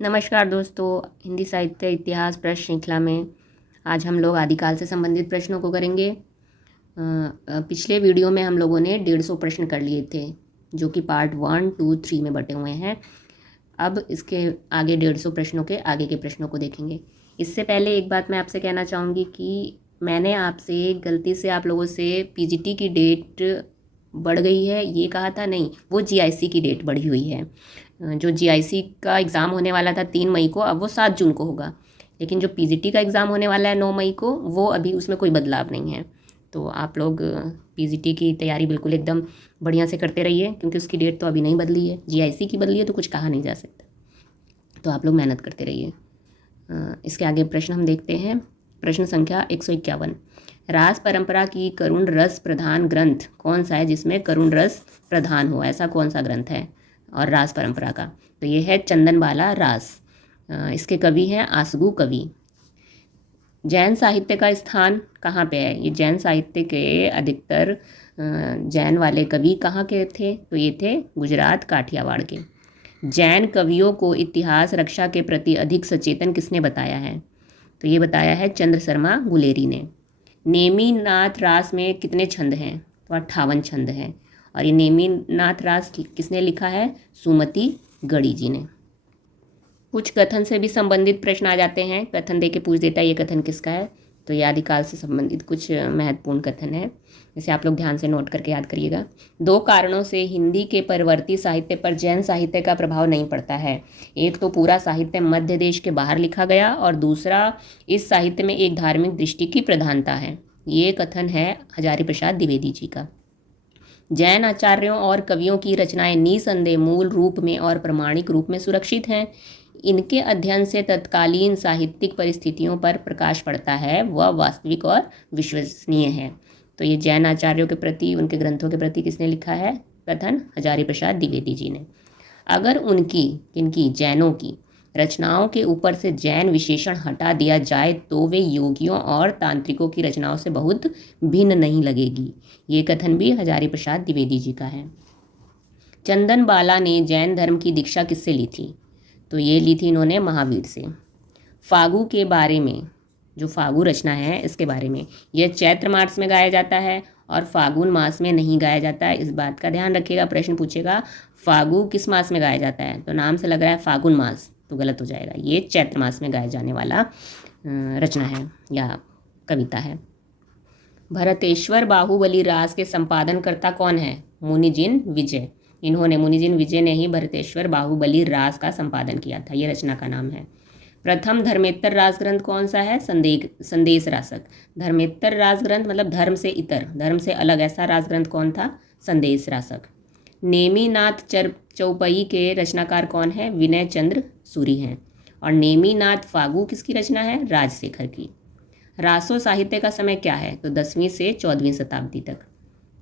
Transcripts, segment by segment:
नमस्कार दोस्तों, हिंदी साहित्य इतिहास प्रश्न श्रृंखला में आज हम लोग आदिकाल से संबंधित प्रश्नों को करेंगे। पिछले वीडियो में हम लोगों ने 150 प्रश्न कर लिए थे, जो कि पार्ट 1, 2, 3 में बटे हुए हैं। अब इसके आगे 150 प्रश्नों के आगे के प्रश्नों को देखेंगे। इससे पहले एक बात मैं आपसे कहना चाहूँगी कि मैंने आपसे गलती से आप लोगों से पीजीटी की डेट बढ़ गई है ये कहा था, नहीं, वो जीआईसी की डेट बढ़ी हुई है। जो जीआईसी का एग्ज़ाम होने वाला था 3 मई को, अब वो 7 जून को होगा। लेकिन जो पीजीटी का एग्ज़ाम होने वाला है 9 मई को, वो अभी उसमें कोई बदलाव नहीं है। तो आप लोग पीजीटी की तैयारी बिल्कुल एकदम बढ़िया से करते रहिए, क्योंकि उसकी डेट तो अभी नहीं बदली है। जीआईसी की बदली है तो कुछ कहा नहीं जा सकता, तो आप लोग मेहनत करते रहिए। इसके आगे प्रश्न हम देखते हैं। प्रश्न संख्या 151। रास परंपरा की करुण रस प्रधान ग्रंथ कौन सा है जिसमें करुण रस प्रधान हो? ऐसा कौन सा ग्रंथ है और रास परंपरा का? तो ये है चंदनबाला रास। इसके कवि हैं आसगु कवि। जैन साहित्य का स्थान कहाँ पे है? ये जैन साहित्य के अधिकतर जैन वाले कवि कहाँ के थे? तो ये थे गुजरात काठियावाड़ के। जैन कवियों को इतिहास रक्षा के प्रति अधिक सचेतन किसने बताया है? तो ये बताया है चंद्र शर्मा गुलेरी ने। नेमीनाथ रास में कितने छंद हैं? तो 58 छंद हैं। और ये नेमीनाथ रास किसने लिखा है? सुमति गढ़ी जी ने। कुछ कथन से भी संबंधित प्रश्न आ जाते हैं। कथन दे के पूछ देता है ये कथन किसका है। तो ये आदिकाल से संबंधित कुछ महत्वपूर्ण कथन है, इसे आप लोग ध्यान से नोट करके याद करिएगा। 2 कारणों से हिंदी के परवर्ती साहित्य पर जैन साहित्य का प्रभाव नहीं पड़ता है। एक तो पूरा साहित्य मध्य देश के बाहर लिखा गया, और दूसरा इस साहित्य में एक धार्मिक दृष्टि की प्रधानता है। ये कथन है हजारी प्रसाद द्विवेदी जी का। जैन आचार्यों और कवियों की रचनाएं निसंदेह मूल रूप में और प्रमाणिक रूप में सुरक्षित हैं। इनके अध्ययन से तत्कालीन साहित्यिक परिस्थितियों पर प्रकाश पड़ता है, वह वास्तविक और विश्वसनीय है। तो ये जैन आचार्यों के प्रति, उनके ग्रंथों के प्रति किसने लिखा है कथन? हजारी प्रसाद द्विवेदी जी ने। अगर उनकी, किनकी, जैनों की रचनाओं के ऊपर से जैन विशेषण हटा दिया जाए तो वे योगियों और तांत्रिकों की रचनाओं से बहुत भिन्न नहीं लगेगी। ये कथन भी हजारी प्रसाद द्विवेदी जी का है। चंदनबाला ने जैन धर्म की दीक्षा किससे ली थी? तो ये ली थी इन्होंने महावीर से। फागु के बारे में, जो फागु रचना है इसके बारे में, यह चैत्र मास में गाया जाता है और फागुन मास में नहीं गाया जाता है। इस बात का ध्यान रखिएगा, प्रश्न पूछेगा फागु किस मास में गाया जाता है? तो नाम से लग रहा है फागुन मास, तो गलत हो जाएगा। ये चैत्र मास में गाया जाने वाला रचना है या कविता है। भरतेश्वर बाहुबली रास के संपादनकर्ता कौन है? मुनिजिन विजय। इन्होंने, मुनिजिन विजय ने ही भरतेश्वर बाहुबली रास का संपादन किया था। ये रचना का नाम है। प्रथम धर्मेत्तर रास ग्रंथ कौन सा है? संदेश रासक। धर्मेत्तर रास ग्रंथ मतलब धर्म से इतर, धर्म से अलग, ऐसा रास ग्रंथ कौन था? संदेश रासक। नेमीनाथ चौपई के रचनाकार कौन है? विनय चंद्र सूरी हैं। और नेमीनाथ फागु किसकी रचना है? राजशेखर की। रासो साहित्य का समय क्या है? तो 10वीं से 14वीं शताब्दी तक।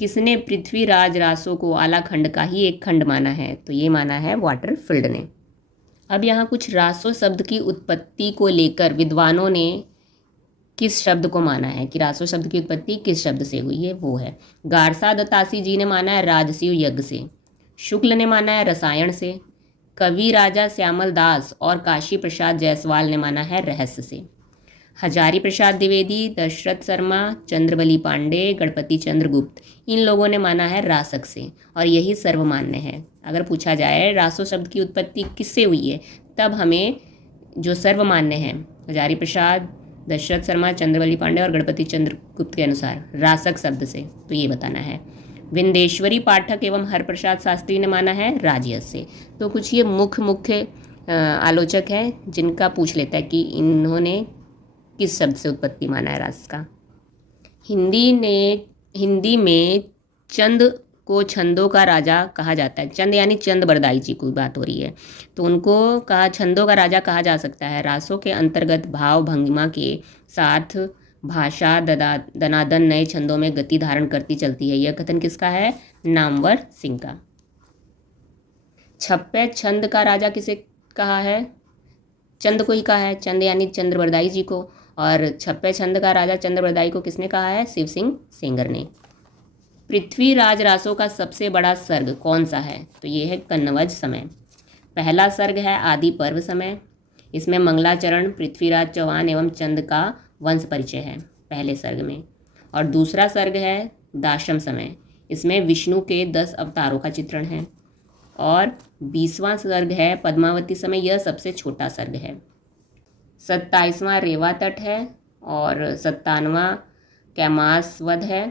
किसने पृथ्वीराज रासो को आलाखंड का ही एक खंड माना है? तो ये माना है वाटरफील्ड ने। अब यहाँ कुछ रासो शब्द की उत्पत्ति को लेकर विद्वानों ने किस शब्द को माना है कि रासो शब्द की उत्पत्ति किस शब्द से हुई है? वो है गारसा दत्तासी जी ने माना है राजसीय यज्ञ से। शुक्ल ने माना है रसायन से। कवि राजा श्यामल दास और काशी प्रसाद जायसवाल ने माना है रहस्य से। हजारी प्रसाद द्विवेदी, दशरथ शर्मा, चंद्रबली पांडे, गणपति चंद्र गुप्त, इन लोगों ने माना है रासक से, और यही सर्वमान्य है। अगर पूछा जाए रासो शब्द की उत्पत्ति किससे हुई है, तब हमें जो सर्वमान्य है हजारी प्रसाद, दशरथ शर्मा, चंद्रबली पांडे और गणपति चंद्र गुप्त के अनुसार रासक शब्द से, तो ये बताना है। विंदेश्वरी पाठक एवं हरप्रसाद शास्त्री ने माना है राजयस से। तो कुछ ये मुख्य आलोचक हैं जिनका पूछ लेता है कि इन्होंने किस शब्द से उत्पत्ति माना है रास का। हिंदी में चंद को छंदों का राजा कहा जाता है। चंद यानी चंद बरदाई जी की बात हो रही है, तो उनको कहा छंदों का राजा कहा जा सकता है। रासों के अंतर्गत भाव भंगिमा के साथ भाषा दनादन नए छंदों में गति धारण करती चलती है। यह कथन किसका है? नामवर सिंह का। छप्पे छंद का राजा किसे कहा है? चंद को ही कहा है, चंद यानी चंद्र बरदाई जी को। और छप्पे छंद का राजा चंद्र बरदाई को किसने कहा है? शिव सिंह सेंगर ने। पृथ्वीराज रासों का सबसे बड़ा सर्ग कौन सा है? तो ये है कन्नवज समय। पहला सर्ग है आदि पर्व समय। इसमें मंगलाचरण, पृथ्वीराज चौहान एवं चंद का वंश परिचय है पहले सर्ग में। और दूसरा सर्ग है दाशम समय। इसमें विष्णु के 10 अवतारों का चित्रण है। और 20वां सर्ग है पद्मावती समय। यह सबसे छोटा सर्ग है। 27वां रेवा तट है और 57वां कैमासवध है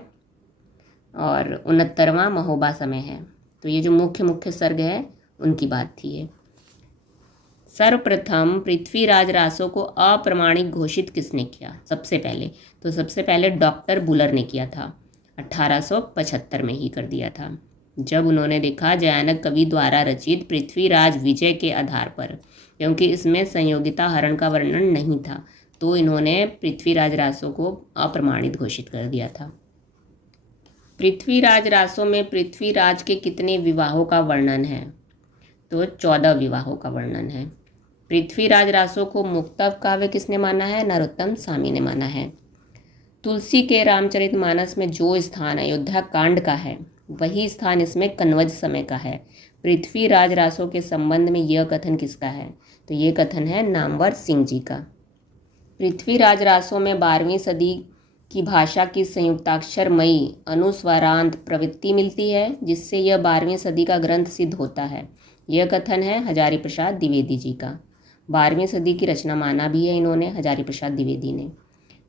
और 69वां महोबा समय है। तो ये जो मुख्य सर्ग है उनकी बात थी ये। सर्वप्रथम पृथ्वीराज रासो को अप्रमाणिक घोषित किसने किया? सबसे पहले डॉक्टर बुलर ने किया था। 1875 में ही कर दिया था, जब उन्होंने देखा जयानक कवि द्वारा रचित पृथ्वीराज विजय के आधार पर, क्योंकि इसमें संयोगिता हरण का वर्णन नहीं था, तो इन्होंने पृथ्वीराज रासो को अप्रमाणित घोषित कर दिया था। पृथ्वीराज रासो में पृथ्वीराज के कितने विवाहों का वर्णन है? तो 14 विवाहों का वर्णन है। पृथ्वीराज रासो को मुक्तव काव्य किसने माना है? नरोत्तम स्वामी ने माना है। तुलसी के रामचरितमानस में जो स्थान अयोध्या कांड का है, वही स्थान इसमें कन्वज समय का है। पृथ्वीराज रासो के संबंध में यह कथन किसका है? तो ये कथन है नामवर सिंह जी का। पृथ्वीराज रासो में 12वीं सदी की भाषा की संयुक्ताक्षरमयी अनुस्वारांत प्रवृत्ति मिलती है, जिससे यह 12वीं सदी का ग्रंथ सिद्ध होता है। यह कथन है हजारी प्रसाद द्विवेदी जी का। 12वीं सदी की रचना माना भी है इन्होंने, हजारी प्रसाद द्विवेदी ने।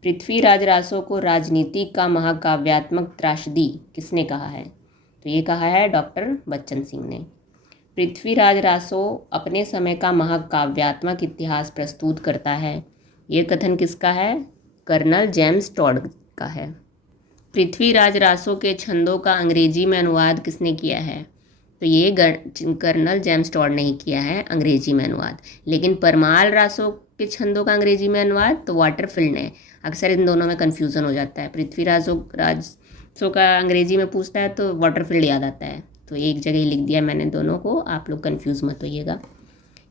पृथ्वीराज रासो को राजनीति का महाकाव्यात्मक त्रासदी किसने कहा है? तो ये कहा है डॉक्टर बच्चन सिंह ने। पृथ्वीराज रासो अपने समय का महाकाव्यात्मक इतिहास प्रस्तुत करता है। ये कथन किसका है? कर्नल जेम्स टॉड का है। पृथ्वीराज रासो के छंदों का अंग्रेजी में अनुवाद किसने किया है? तो ये कर्नल जेम्स टॉड ने ही किया है अंग्रेजी में अनुवाद। लेकिन परमाल रासो के छंदों का अंग्रेजी में अनुवाद तो वाटरफील्ड ने। अक्सर इन दोनों में कन्फ्यूज़न हो जाता है। पृथ्वीराज रासो का अंग्रेजी में पूछता है तो वाटरफील्ड याद आता है, तो एक जगह ही लिख दिया मैंने दोनों को, आप लोग कन्फ्यूज़ मत होइएगा।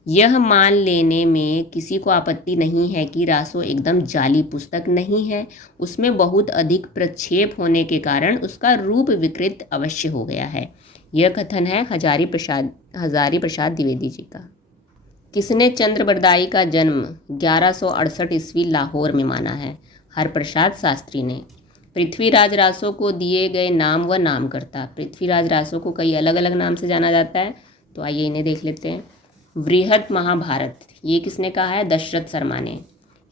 यह मान लेने में किसी को आपत्ति नहीं है कि रासो एकदम जाली पुस्तक नहीं है। उसमें बहुत अधिक प्रक्षेप होने के कारण उसका रूप विकृत अवश्य हो गया है। यह कथन है हजारी प्रसाद द्विवेदी जी का। किसने चंद्रबरदाई का जन्म 1168 ईस्वी लाहौर में माना है? हरप्रसाद शास्त्री ने। पृथ्वीराज रासो को दिए गए नाम व नामकर्ता। पृथ्वीराज रासो को कई अलग अलग नाम से जाना जाता है, तो आइए इन्हें देख लेते हैं। बृहद महाभारत, ये किसने कहा है? दशरथ शर्मा ने।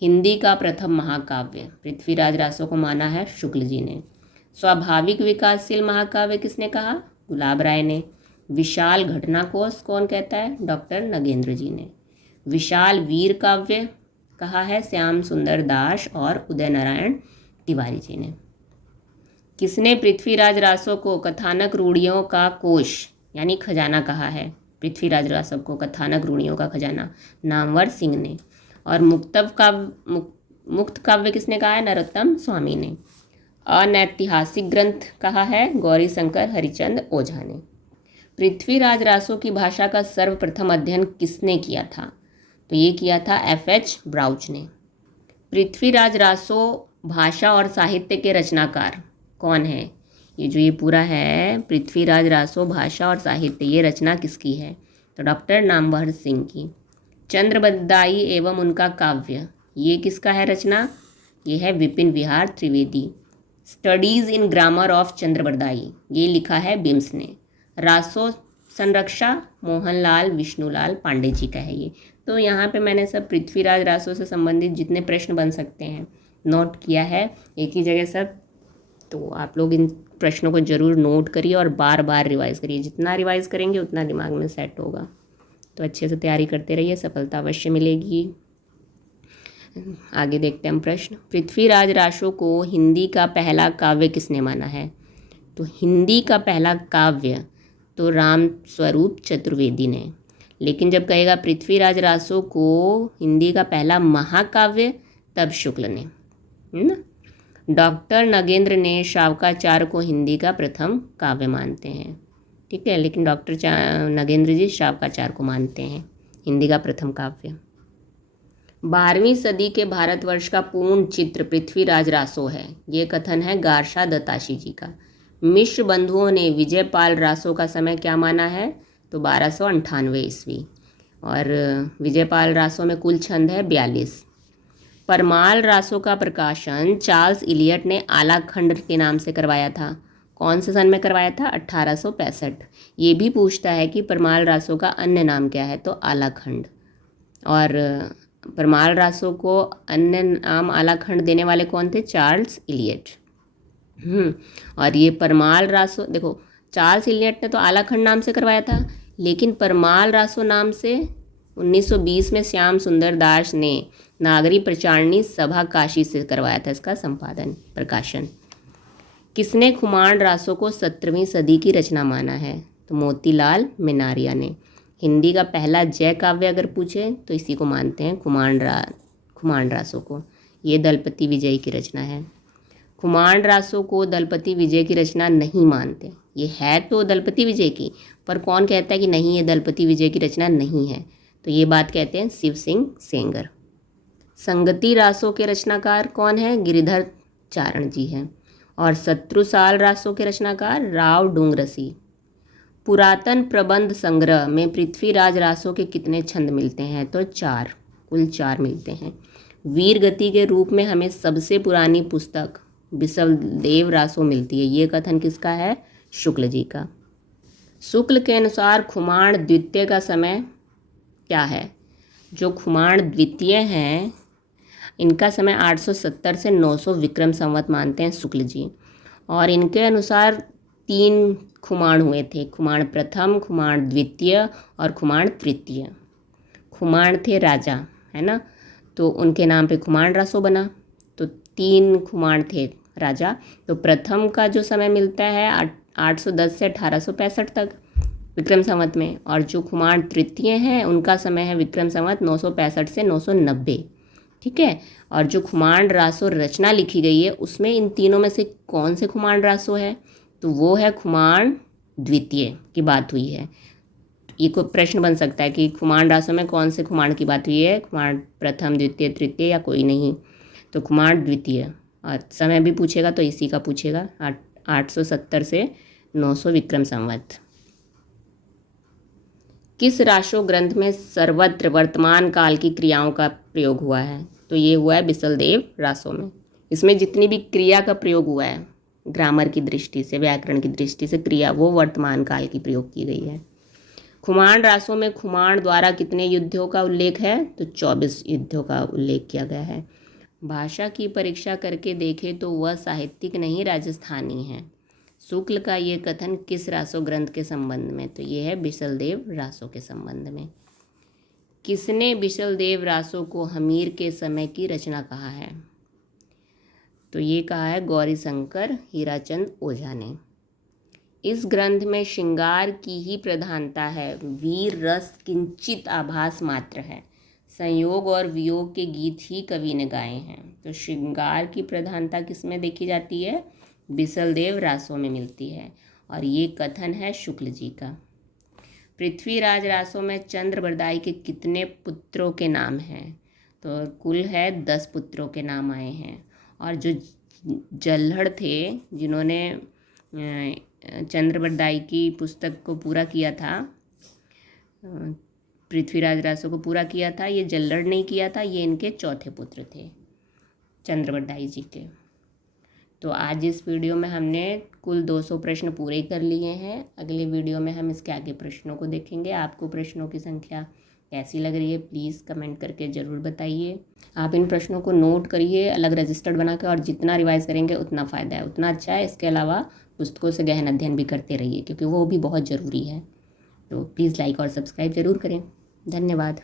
हिंदी का प्रथम महाकाव्य, पृथ्वीराज रासो को माना है शुक्ल जी ने। स्वाभाविक विकासशील महाकाव्य किसने कहा? गुलाब राय ने। विशाल घटनाकोश कौन कहता है? डॉक्टर नगेंद्र जी ने। विशाल वीर काव्य कहा है श्याम सुंदर दास और उदय नारायण तिवारी जी ने। किसने पृथ्वीराज रासो को कथानक रूढ़ियों का कोश यानी खजाना कहा है? पृथ्वीराज रासो को कथानक रूढ़ियों का खजाना नामवर सिंह ने। और मुक्त काव्य किसने कहा है? नरोत्तम स्वामी ने। अनैतिहासिक ग्रंथ कहा है गौरी शंकर हरिचंद ओझा ने। पृथ्वीराज रासो की भाषा का सर्वप्रथम अध्ययन किसने किया था? तो ये किया था FH ब्राउच ने। पृथ्वीराज रासो भाषा और साहित्य के रचनाकार कौन है? ये पूरा है पृथ्वीराज रासो भाषा और साहित्य, ये रचना किसकी है? तो डॉक्टर नामवर सिंह की। चंद्रबरदाई एवं उनका काव्य, ये किसका है रचना? ये है Vipin Vihar Trivedi. Studies in grammar of Chandbardai, ये लिखा है बिम्स ने। रासो संरक्षा मोहनलाल विष्णुलाल पांडे जी का है ये। तो यहाँ पे मैंने सब पृथ्वीराज रासो से संबंधित जितने प्रश्न बन सकते हैं नोट किया है एक ही जगह सब। तो आप लोग इन प्रश्नों को ज़रूर नोट करिए और बार बार रिवाइज़ करिए। जितना रिवाइज़ करेंगे उतना दिमाग में सेट होगा। तो अच्छे से तैयारी करते रहिए, सफलता अवश्य मिलेगी। आगे देखते हैं हम प्रश्न। पृथ्वीराज रासो को हिंदी का पहला काव्य किसने माना है? तो हिंदी का पहला काव्य तो रामस्वरूप चतुर्वेदी ने। लेकिन जब कहेगा पृथ्वीराज रासो को हिंदी का पहला महाकाव्य, तब शुक्ल ने, है ना। डॉक्टर नगेंद्र ने शावकाचार्य को हिंदी का प्रथम काव्य मानते हैं, ठीक है। लेकिन डॉक्टर नगेंद्र जी शावकाचार्य को मानते हैं हिंदी का प्रथम काव्य। 12वीं सदी के भारतवर्ष का पूर्ण चित्र पृथ्वीराज रासो है, ये कथन है गारशा दत्ताशी जी का। मिश्र बंधुओं ने विजयपाल रासो का समय क्या माना है? तो 1298 ईस्वी। और विजयपाल रासो में कुल छंद है 42। परमाल रासो का प्रकाशन चार्ल्स इलियट ने आला खंड के नाम से करवाया था। कौन से सन में करवाया था? 1865। ये भी पूछता है कि परमाल रासो का अन्य नाम क्या है, तो आला खंड। और परमाल रासो को अन्य नाम आला खंड देने वाले कौन थे? Charles Elliott. और ये परमाल रासो, देखो चार्ल्स इलियट ने तो आला खंड नाम से करवाया था, लेकिन परमाल रासो नाम से 1920 में श्याम सुंदर दास ने नागरी प्रचारणी सभा काशी से करवाया था इसका संपादन प्रकाशन। किसने खुमान रासो को 17वीं सदी की रचना माना है? तो मोतीलाल मिनारिया ने। हिंदी का पहला जय काव्य अगर पूछे तो इसी को मानते हैं, खुमान रासो को। ये दलपति विजय की रचना है। खुमान रासो को दलपति विजय की रचना नहीं मानते। ये है तो दलपति विजय की, पर कौन कहता है कि नहीं ये दलपति विजय की रचना नहीं है? तो ये बात कहते हैं शिव सिंह सेंगर। संगति रासो के रचनाकार कौन है? गिरिधर चारण जी हैं। और शत्रुसाल रासो के रचनाकार राव डूंगरसी। पुरातन प्रबंध संग्रह में पृथ्वीराज रासो के कितने छंद मिलते हैं? तो 4, कुल 4 मिलते हैं। वीर गति के रूप में हमें सबसे पुरानी पुस्तक बिसलदेव रासो मिलती है। ये कथन किसका है? शुक्ल जी का। शुक्ल के अनुसार खुमाण द्वितीय का समय क्या है? जो खुमाण द्वितीय हैं इनका समय 870 से 900 विक्रम संवत मानते हैं शुक्ल जी। और इनके अनुसार 3 खुमाण हुए थे, खुमाण प्रथम, खुमाण द्वितीय और खुमाण तृतीय। खुमाण थे राजा, है ना, तो उनके नाम पे खुमाण रासो बना। तो 3 खुमाण थे राजा। तो प्रथम का जो समय मिलता है 810 से 1865 तक विक्रम संवत में, और जो खुमाण तृतीय हैं उनका समय है विक्रम संवत 965 से 990। ठीक है। और जो खुमाण रासो रचना लिखी गई है उसमें इन तीनों में से कौन से खुमाण रासो है? तो वो है खुमाण द्वितीय की बात हुई है। ये कोई प्रश्न बन सकता है कि खुमाण रासो में कौन से खुमाण की बात हुई है? खुमाण प्रथम, द्वितीय, तृतीय या कोई नहीं? तो खुमाण द्वितीय। और समय भी पूछेगा तो इसी का पूछेगा, 870 से 900 विक्रम संवत। किस रासो ग्रंथ में सर्वत्र वर्तमान काल की क्रियाओं का प्रयोग हुआ है? तो ये हुआ है बिसलदेव रासो में। इसमें जितनी भी क्रिया का प्रयोग हुआ है ग्रामर की दृष्टि से, व्याकरण की दृष्टि से क्रिया, वो वर्तमान काल की प्रयोग की गई है। खुमाण रासो में खुमाण द्वारा कितने युद्धों का उल्लेख है? तो 24 युद्धों का उल्लेख किया गया है। भाषा की परीक्षा करके देखे तो वह साहित्यिक नहीं राजस्थानी है। शुक्ल का ये कथन किस रासो ग्रंथ के संबंध में? तो ये है बिसलदेव रासो के संबंध में। किसने बिसलदेव रासो को हमीर के समय की रचना कहा है? तो ये कहा है गौरीशंकर हीराचंद ओझा ने। इस ग्रंथ में श्रृंगार की ही प्रधानता है, वीर रस किंचित आभास मात्र है। संयोग और वियोग के गीत ही कवि ने गाए हैं। तो श्रृंगार की प्रधानता किसमें देखी जाती है? बिसलदेव रासो में मिलती है। और ये कथन है शुक्ल जी का। पृथ्वीराज रासो में चंद्रबरदाई के कितने पुत्रों के नाम हैं? तो कुल है 10 पुत्रों के नाम आए हैं। और जो जल्हड़ थे जिन्होंने चंद्रबरदाई की पुस्तक को पूरा किया था, पृथ्वीराज रासो को पूरा किया था, ये जल्हड़ नहीं किया था, ये इनके चौथे पुत्र थे चंद्रबरदाई जी के। तो आज इस वीडियो में हमने कुल 200 प्रश्न पूरे कर लिए हैं। अगले वीडियो में हम इसके आगे प्रश्नों को देखेंगे। आपको प्रश्नों की संख्या कैसी लग रही है प्लीज़ कमेंट करके ज़रूर बताइए। आप इन प्रश्नों को नोट करिए अलग रजिस्टर्ड बना कर, और जितना रिवाइज़ करेंगे उतना फ़ायदा है, उतना अच्छा है। इसके अलावा पुस्तकों से गहन अध्ययन भी करते रहिए क्योंकि वो भी बहुत ज़रूरी है। तो प्लीज़ लाइक और सब्सक्राइब ज़रूर करें। धन्यवाद।